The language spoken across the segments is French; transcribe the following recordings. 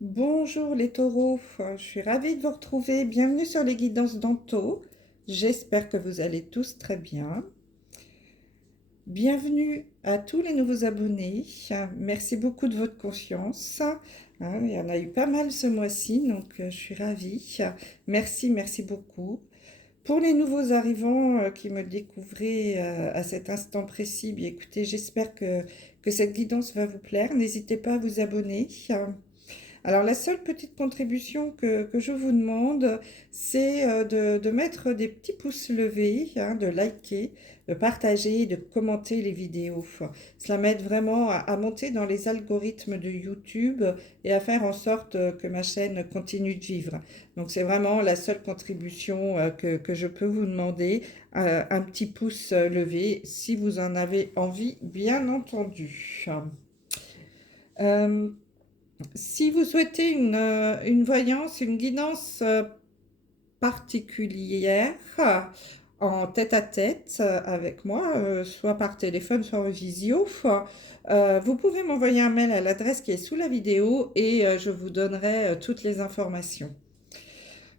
Bonjour les taureaux, je suis ravie de vous retrouver. Bienvenue sur les guidances d'Anto. J'espère que vous allez tous très bien. Bienvenue à tous les nouveaux abonnés. Merci beaucoup de votre confiance. Il y en a eu pas mal ce mois-ci, donc je suis ravie. Merci, merci beaucoup. Pour les nouveaux arrivants qui me découvrez à cet instant précis, bien écoutez, j'espère que cette guidance va vous plaire. N'hésitez pas à vous abonner. Alors, la seule petite contribution que je vous demande, c'est de mettre des petits pouces levés, hein, de liker, de partager, de commenter les vidéos. Cela m'aide vraiment à monter dans les algorithmes de YouTube et à faire en sorte que ma chaîne continue de vivre. Donc, c'est vraiment la seule contribution que je peux vous demander, un petit pouce levé, si vous en avez envie, bien entendu. Euh, Si vous souhaitez une voyance, une guidance particulière en tête-à-tête avec moi, soit par téléphone, soit en visio, vous pouvez m'envoyer un mail à l'adresse qui est sous la vidéo et je vous donnerai toutes les informations.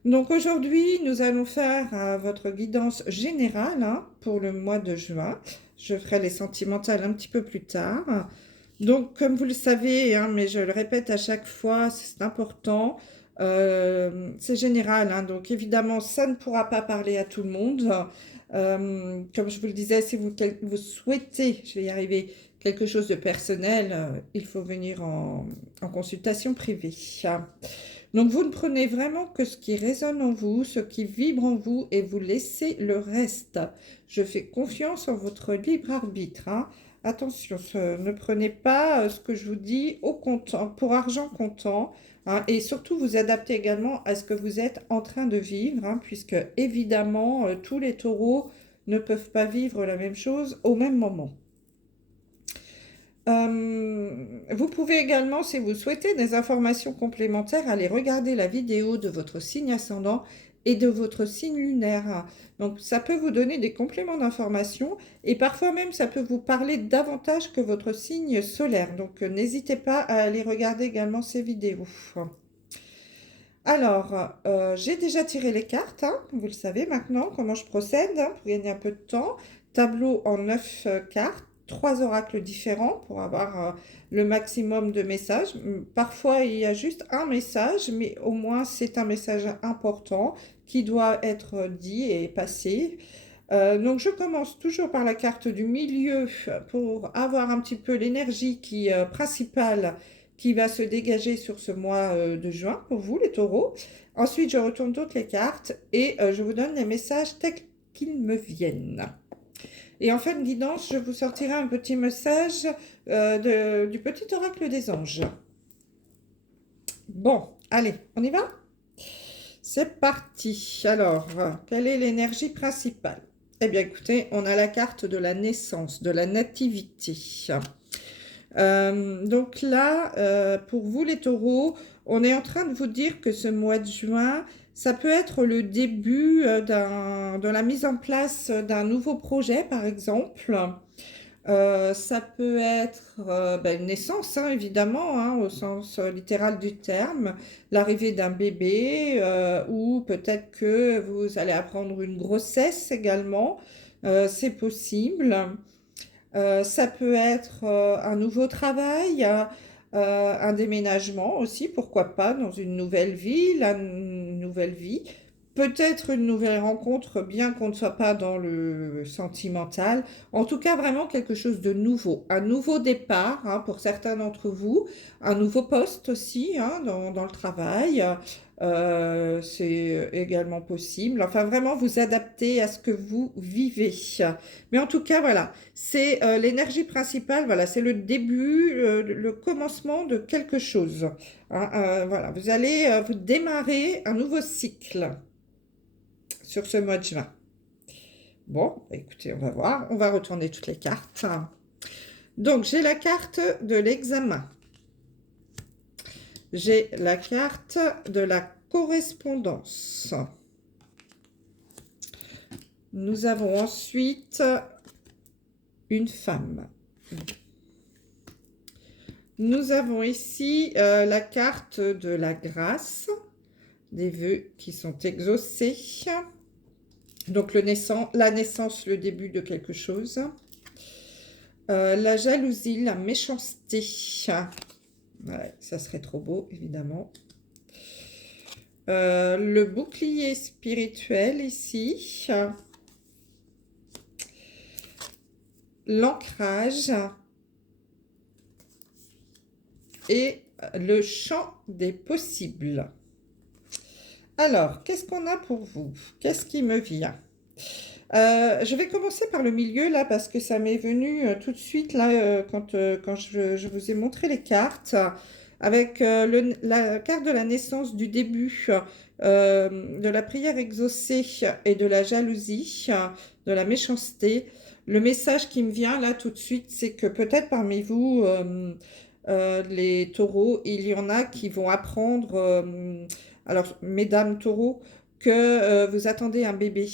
Donc aujourd'hui, nous allons faire votre guidance générale pour le mois de juin. Je ferai les sentimentales un petit peu plus tard. Donc, comme vous le savez, hein, mais je le répète à chaque fois, c'est important, c'est général, hein, donc évidemment, ça ne pourra pas parler à tout le monde. Comme je vous le disais, si vous souhaitez, je vais y arriver, quelque chose de personnel, il faut venir en consultation privée. Donc, vous ne prenez vraiment que ce qui résonne en vous, ce qui vibre en vous, et vous laissez le reste. Je fais confiance en votre libre arbitre, hein. Attention, ne prenez pas ce que je vous dis au comptant, pour argent comptant, hein, et surtout vous adaptez également à ce que vous êtes en train de vivre, hein, puisque évidemment tous les taureaux ne peuvent pas vivre la même chose au même moment. Vous pouvez également, si vous souhaitez des informations complémentaires, aller regarder la vidéo de votre signe ascendant et de votre signe lunaire. Donc, ça peut vous donner des compléments d'information et parfois même, ça peut vous parler davantage que votre signe solaire. Donc, n'hésitez pas à aller regarder également ces vidéos. Alors, j'ai déjà tiré les cartes, hein, vous le savez maintenant, comment je procède pour gagner un peu de temps. Tableau en 9 cartes, 3 oracles différents pour avoir le maximum de messages. Parfois, il y a juste un message, mais au moins c'est un message important qui doit être dit et passé. Donc, je commence toujours par la carte du milieu pour avoir un petit peu l'énergie principale qui va se dégager sur ce mois de juin pour vous, les taureaux. Ensuite, je retourne toutes les cartes et je vous donne les messages tels qu'ils me viennent. Et en fin de guidance, je vous sortirai un petit message du petit oracle des anges. Bon, allez, on y va? C'est parti. Alors, quelle est l'énergie principale? Eh bien, écoutez, on a la carte de la naissance, de la nativité. Donc là, pour vous les taureaux, on est en train de vous dire que ce mois de juin, ça peut être le début de la mise en place d'un nouveau projet, par exemple. Ça peut être une naissance, hein, évidemment, hein, au sens littéral du terme, l'arrivée d'un bébé, ou peut-être que vous allez apprendre une grossesse également. C'est possible. Ça peut être un nouveau travail, un déménagement aussi, pourquoi pas, dans une nouvelle ville, une nouvelle vie. Peut-être une nouvelle rencontre, bien qu'on ne soit pas dans le sentimental. En tout cas, vraiment quelque chose de nouveau. Un nouveau départ, hein, pour certains d'entre vous. Un nouveau poste aussi, hein, dans le travail. C'est également possible. Enfin, vraiment vous adapter à ce que vous vivez. Mais en tout cas, voilà, c'est l'énergie principale, voilà, c'est le début, le commencement de quelque chose, hein. Voilà, vous allez vous démarrer un nouveau cycle sur ce mois de juin. Bon, écoutez, on va voir, on va retourner toutes les cartes. Donc, j'ai la carte de l'examen. J'ai la carte de la correspondance. Nous avons ensuite une femme. Nous avons ici la carte de la grâce, des vœux qui sont exaucés. Donc la naissance, le début de quelque chose. La jalousie, la méchanceté. Ouais, ça serait trop beau, évidemment. Le bouclier spirituel ici. L'ancrage. Et le champ des possibles. Alors, qu'est-ce qu'on a pour vous? Qu'est-ce qui me vient? Je vais commencer par le milieu là parce que ça m'est venu tout de suite là quand je vous ai montré les cartes avec la carte de la naissance du début de la prière exaucée et de la jalousie, de la méchanceté. Le message qui me vient là tout de suite, c'est que peut-être parmi vous, les taureaux, il y en a qui vont apprendre, alors mesdames taureaux, que vous attendez un bébé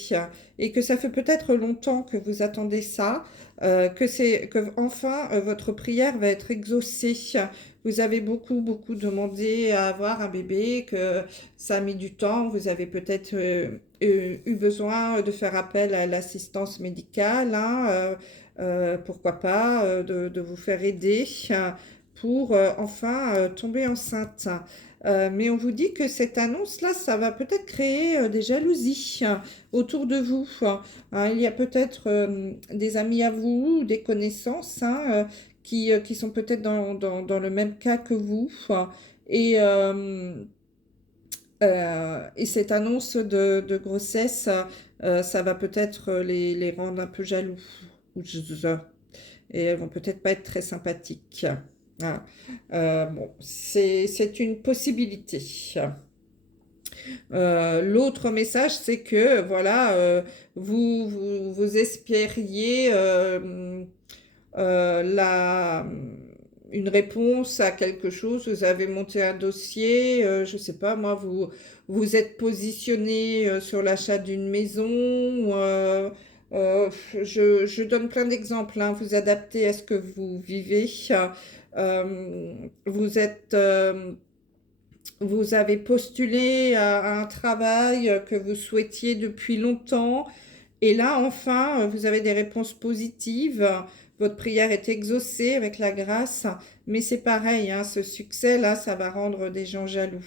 et que ça fait peut-être longtemps que vous attendez ça, que enfin votre prière va être exaucée. Vous avez beaucoup demandé à avoir un bébé, que ça a mis du temps, vous avez peut-être eu besoin de faire appel à l'assistance médicale, hein, pourquoi pas, de vous faire aider pour enfin tomber enceinte. Mais on vous dit que cette annonce-là, ça va peut-être créer des jalousies autour de vous. Il y a peut-être des amis à vous, des connaissances qui sont peut-être dans le même cas que vous. Et, et cette annonce de grossesse, ça va peut-être les rendre un peu jaloux. Et elles vont peut-être pas être très sympathiques. Voilà. Bon, c'est une possibilité. L'autre message, c'est que voilà, vous espériez une réponse à quelque chose, vous avez monté un dossier, je ne sais pas, moi, vous êtes positionné sur l'achat d'une maison, je donne plein d'exemples, hein, vous adaptez à ce que vous vivez. Vous êtes, vous avez postulé à un travail que vous souhaitiez depuis longtemps et là, enfin, vous avez des réponses positives. Votre prière est exaucée avec la grâce, mais c'est pareil, hein, ce succès-là, ça va rendre des gens jaloux.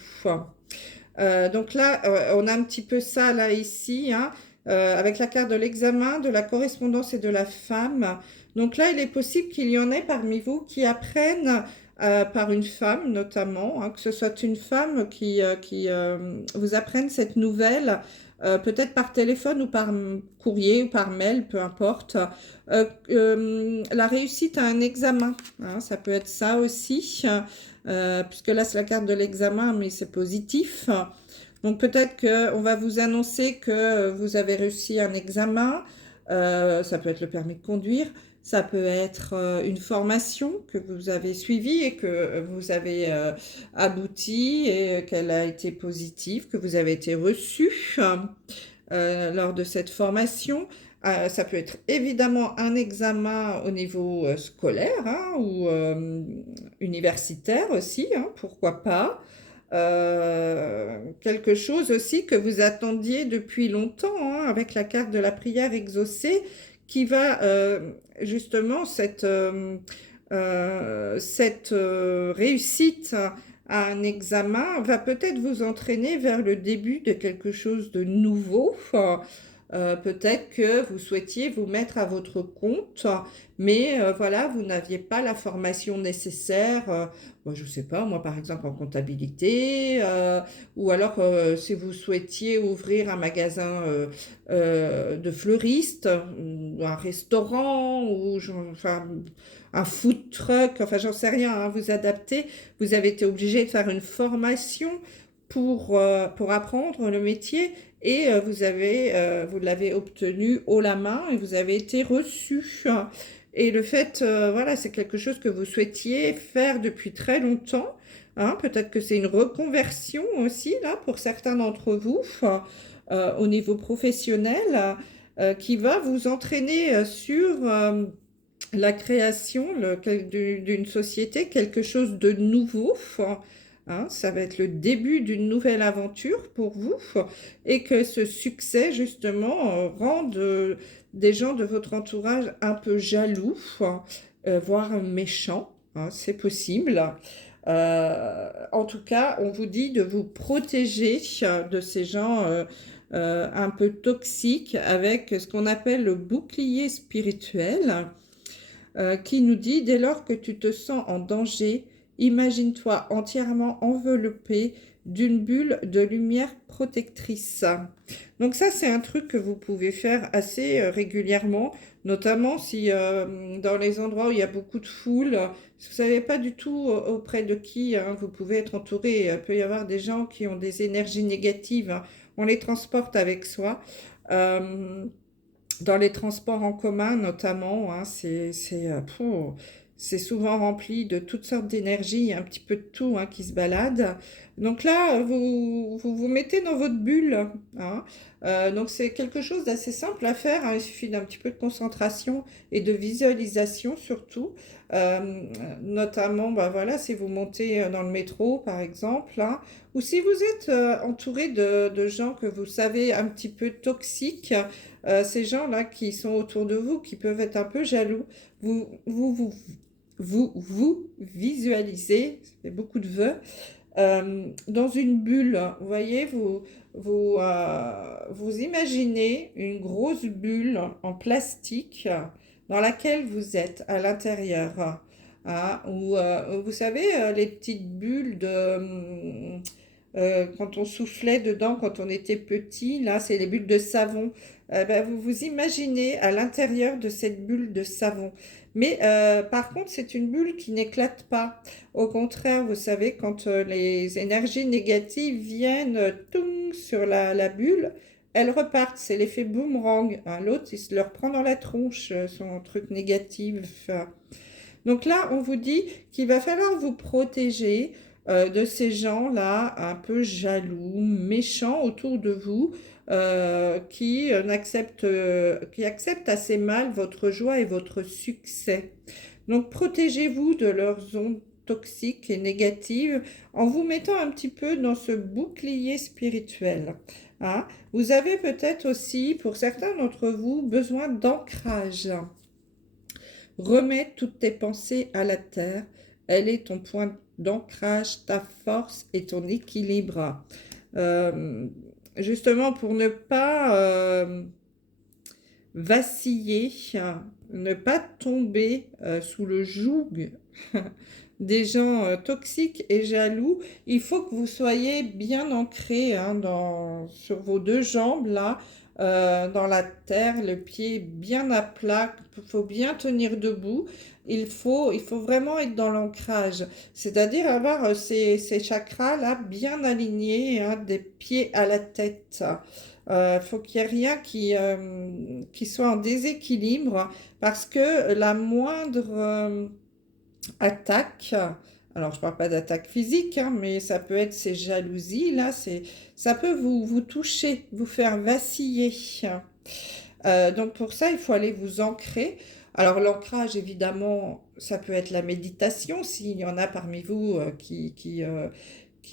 Donc là, on a un petit peu ça là ici, hein, avec la carte de l'examen, de la correspondance et de la femme. Donc là, il est possible qu'il y en ait parmi vous qui apprennent par une femme notamment, hein, que ce soit une femme qui vous apprenne cette nouvelle, peut-être par téléphone ou par courrier ou par mail, peu importe. La réussite à un examen, hein, ça peut être ça aussi, puisque là c'est la carte de l'examen, mais c'est positif. Donc peut-être qu'on va vous annoncer que vous avez réussi un examen, ça peut être le permis de conduire, ça peut être une formation que vous avez suivie et que vous avez abouti et qu'elle a été positive, que vous avez été reçu lors de cette formation. Ça peut être évidemment un examen au niveau scolaire hein, ou universitaire aussi, hein, pourquoi pas. Quelque chose aussi que vous attendiez depuis longtemps hein, avec la carte de la prière exaucée qui va justement cette réussite à un examen va peut-être vous entraîner vers le début de quelque chose de nouveau. Peut-être que vous souhaitiez vous mettre à votre compte, mais voilà, vous n'aviez pas la formation nécessaire. Moi, je ne sais pas, moi par exemple en comptabilité, ou alors si vous souhaitiez ouvrir un magasin de fleuriste, ou un restaurant, ou enfin, un food truck, enfin j'en sais rien, hein, vous adaptez. Vous avez été obligé de faire une formation pour apprendre le métier et vous l'avez obtenu haut la main et vous avez été reçu. Et le fait, voilà, c'est quelque chose que vous souhaitiez faire depuis très longtemps. Hein, peut-être que c'est une reconversion aussi, là, pour certains d'entre vous, au niveau professionnel, qui va vous entraîner sur la création d'une société, quelque chose de nouveau. Hein, ça va être le début d'une nouvelle aventure pour vous et que ce succès, justement, rende des gens de votre entourage un peu jaloux, voire méchants. Hein, c'est possible. En tout cas, on vous dit de vous protéger de ces gens un peu toxiques avec ce qu'on appelle le bouclier spirituel qui nous dit, dès lors que tu te sens en danger, imagine-toi entièrement enveloppé d'une bulle de lumière protectrice. Donc ça, c'est un truc que vous pouvez faire assez régulièrement, notamment si dans les endroits où il y a beaucoup de foule, si vous ne savez pas du tout auprès de qui hein, vous pouvez être entouré. Il peut y avoir des gens qui ont des énergies négatives, hein, on les transporte avec soi. Dans les transports en commun, notamment, hein, c'est souvent rempli de toutes sortes d'énergie, un petit peu de tout hein, qui se balade. Donc là, vous mettez dans votre bulle. Hein. Donc c'est quelque chose d'assez simple à faire. Hein. Il suffit d'un petit peu de concentration et de visualisation surtout. Euh, Notamment, bah, voilà, si vous montez dans le métro, par exemple, hein, ou si vous êtes entouré de gens que vous savez un petit peu toxiques, ces gens-là qui sont autour de vous, qui peuvent être un peu jaloux, vous, vous, vous, vous visualisez, ça fait beaucoup de vœux, dans une bulle. Vous voyez, vous imaginez une grosse bulle en plastique dans laquelle vous êtes à l'intérieur. Hein, ou vous savez, les petites bulles quand on soufflait dedans, quand on était petit, là, c'est les bulles de savon. Ben, vous vous imaginez à l'intérieur de cette bulle de savon. Mais par contre, c'est une bulle qui n'éclate pas. Au contraire, vous savez, quand les énergies négatives viennent toum, sur la bulle, elles repartent. C'est l'effet boomerang. Hein. L'autre, il se le reprend dans la tronche, son truc négatif. Donc là, on vous dit qu'il va falloir vous protéger de ces gens-là un peu jaloux, méchants autour de vous, qui acceptent assez mal votre joie et votre succès. Donc protégez-vous de leurs ondes toxiques et négatives en vous mettant un petit peu dans ce bouclier spirituel. Hein. Vous avez peut-être aussi, pour certains d'entre vous, besoin d'ancrage. Remets toutes tes pensées à la terre. Elle est ton point d'ancrage, ta force et ton équilibre. Euh, Justement, pour ne pas vaciller, ne pas tomber sous le joug des gens toxiques et jaloux, il faut que vous soyez bien ancré hein, sur vos deux jambes là, dans la terre, le pied bien à plat, il faut bien tenir debout. Il faut vraiment être dans l'ancrage, c'est-à-dire avoir ces chakras là bien alignés, hein, des pieds à la tête. Faut qu'il n'y ait rien qui soit en déséquilibre parce que la moindre attaque. Alors, je ne parle pas d'attaque physique, hein, mais ça peut être ces jalousies, là, ça peut vous toucher, vous faire vaciller. Donc, pour ça, il faut aller vous ancrer. Alors, l'ancrage, évidemment, ça peut être la méditation, s'il y en a parmi vous qui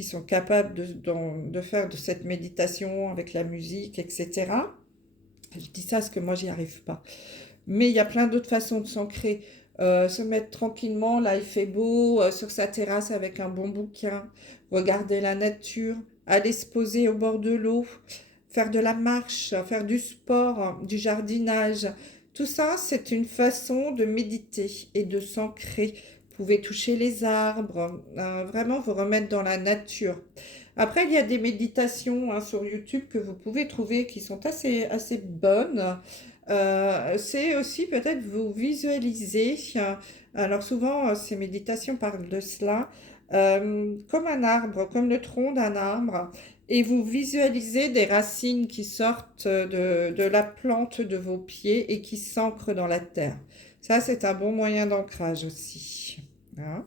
sont capables de faire de cette méditation avec la musique, etc. Je dis ça parce que moi, j'y arrive pas. Mais il y a plein d'autres façons de s'ancrer. Se mettre tranquillement, là il fait beau, sur sa terrasse avec un bon bouquin, regarder la nature, aller se poser au bord de l'eau, faire de la marche, faire du sport, du jardinage. Tout ça, c'est une façon de méditer et de s'ancrer. Vous pouvez toucher les arbres, vraiment vous remettre dans la nature. Après, il y a des méditations hein, sur YouTube que vous pouvez trouver qui sont assez bonnes. C'est aussi peut-être vous visualiser. Alors souvent, ces méditations parlent de cela, comme un arbre, comme le tronc d'un arbre, et vous visualisez des racines qui sortent de la plante de vos pieds et qui s'ancrent dans la terre. Ça, c'est un bon moyen d'ancrage aussi. Hein.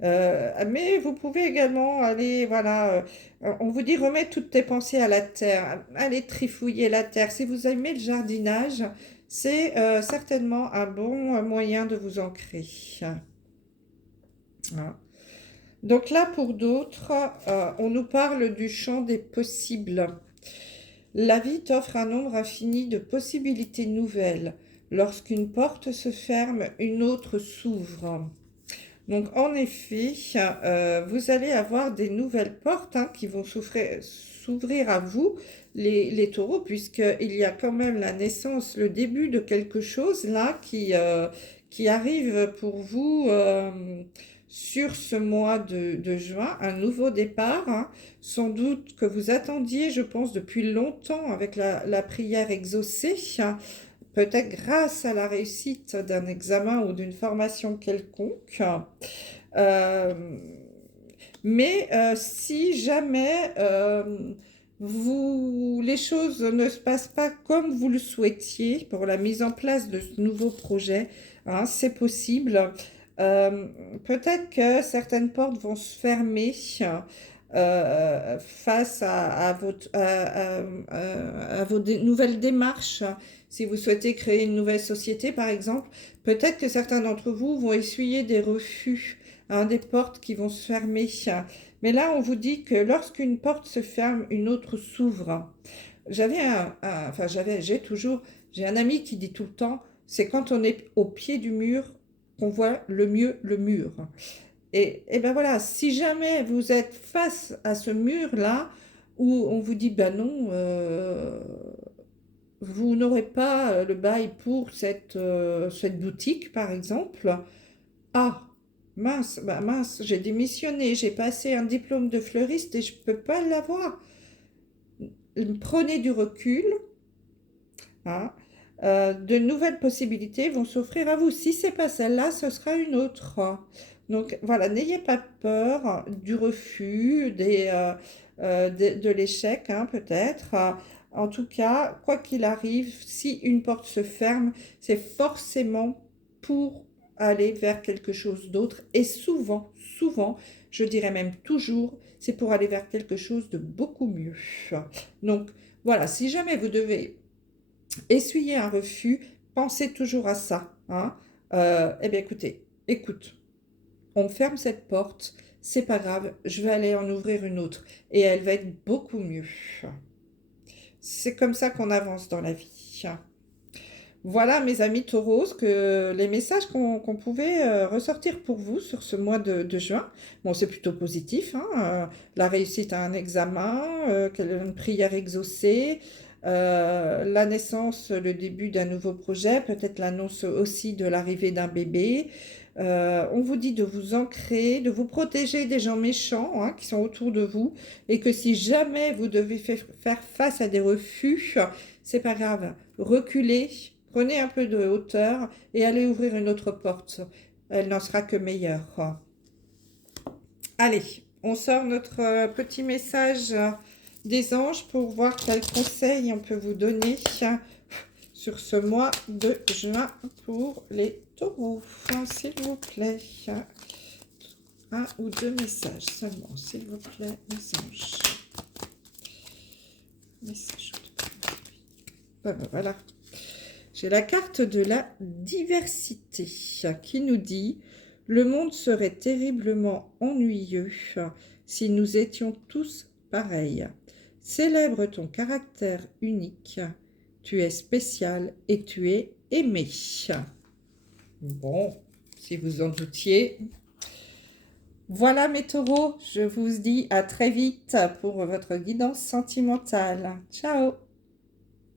Mais vous pouvez également aller, voilà, on vous dit remets toutes tes pensées à la terre, allez trifouiller la terre. Si vous aimez le jardinage, c'est certainement un bon moyen de vous ancrer. Voilà. Donc là, pour d'autres, on nous parle du champ des possibles. La vie t'offre un nombre infini de possibilités nouvelles. Lorsqu'une porte se ferme, une autre s'ouvre. Donc en effet, vous allez avoir des nouvelles portes qui vont s'ouvrir à vous, les taureaux, puisqu'il y a quand même la naissance, le début de quelque chose là qui arrive pour vous sur ce mois de juin, un nouveau départ, sans doute que vous attendiez, je pense, depuis longtemps avec la prière exaucée. Peut-être grâce à la réussite d'un examen ou d'une formation quelconque. Euh, mais si jamais les choses ne se passent pas comme vous le souhaitiez pour la mise en place de ce nouveau projet, c'est possible. Euh, Peut-être que certaines portes vont se fermer face à vos nouvelles démarches. Si vous souhaitez créer une nouvelle société, par exemple, peut-être que certains d'entre vous vont essuyer des refus, des portes qui vont se fermer. Mais là, on vous dit que lorsqu'une porte se ferme, une autre s'ouvre. J'ai un ami qui dit tout le temps, c'est quand on est au pied du mur qu'on voit le mieux le mur. Et ben voilà, si jamais vous êtes face à ce mur-là, où on vous dit, ben non, vous n'aurez pas le bail pour cette boutique, par exemple. Ah, mince, bah mince, j'ai démissionné, j'ai passé un diplôme de fleuriste et je ne peux pas l'avoir. Prenez du recul, hein. De nouvelles possibilités vont s'offrir à vous. Si ce n'est pas celle-là, ce sera une autre. Donc voilà, n'ayez pas peur du refus, de l'échec, peut-être. En tout cas, quoi qu'il arrive, si une porte se ferme, c'est forcément pour aller vers quelque chose d'autre. Et souvent, je dirais même toujours, c'est pour aller vers quelque chose de beaucoup mieux. Donc voilà, si jamais vous devez essuyer un refus, pensez toujours à ça. Eh bien écoute, on ferme cette porte, c'est pas grave, je vais aller en ouvrir une autre et elle va être beaucoup mieux. C'est comme ça qu'on avance dans la vie. Voilà, mes amis taureaux, les messages qu'on pouvait ressortir pour vous sur ce mois de juin. Bon, c'est plutôt positif, la réussite à un examen, une prière exaucée, la naissance, le début d'un nouveau projet, peut-être l'annonce aussi de l'arrivée d'un bébé. On vous dit de vous ancrer, de vous protéger des gens méchants qui sont autour de vous et que si jamais vous devez faire face à des refus, c'est pas grave, reculez, prenez un peu de hauteur et allez ouvrir une autre porte. Elle n'en sera que meilleure. Allez, on sort notre petit message des anges pour voir quels conseils on peut vous donner sur ce mois de juin pour les taureaux. S'il vous plaît. Un ou deux messages seulement, s'il vous plaît, les anges. Message. Voilà. J'ai la carte de la diversité qui nous dit « Le monde serait terriblement ennuyeux si nous étions tous pareils. Célèbre ton caractère unique. Tu es spécial et tu es aimé. » Bon, si vous en doutiez. Voilà mes taureaux, je vous dis à très vite pour votre guidance sentimentale. Ciao!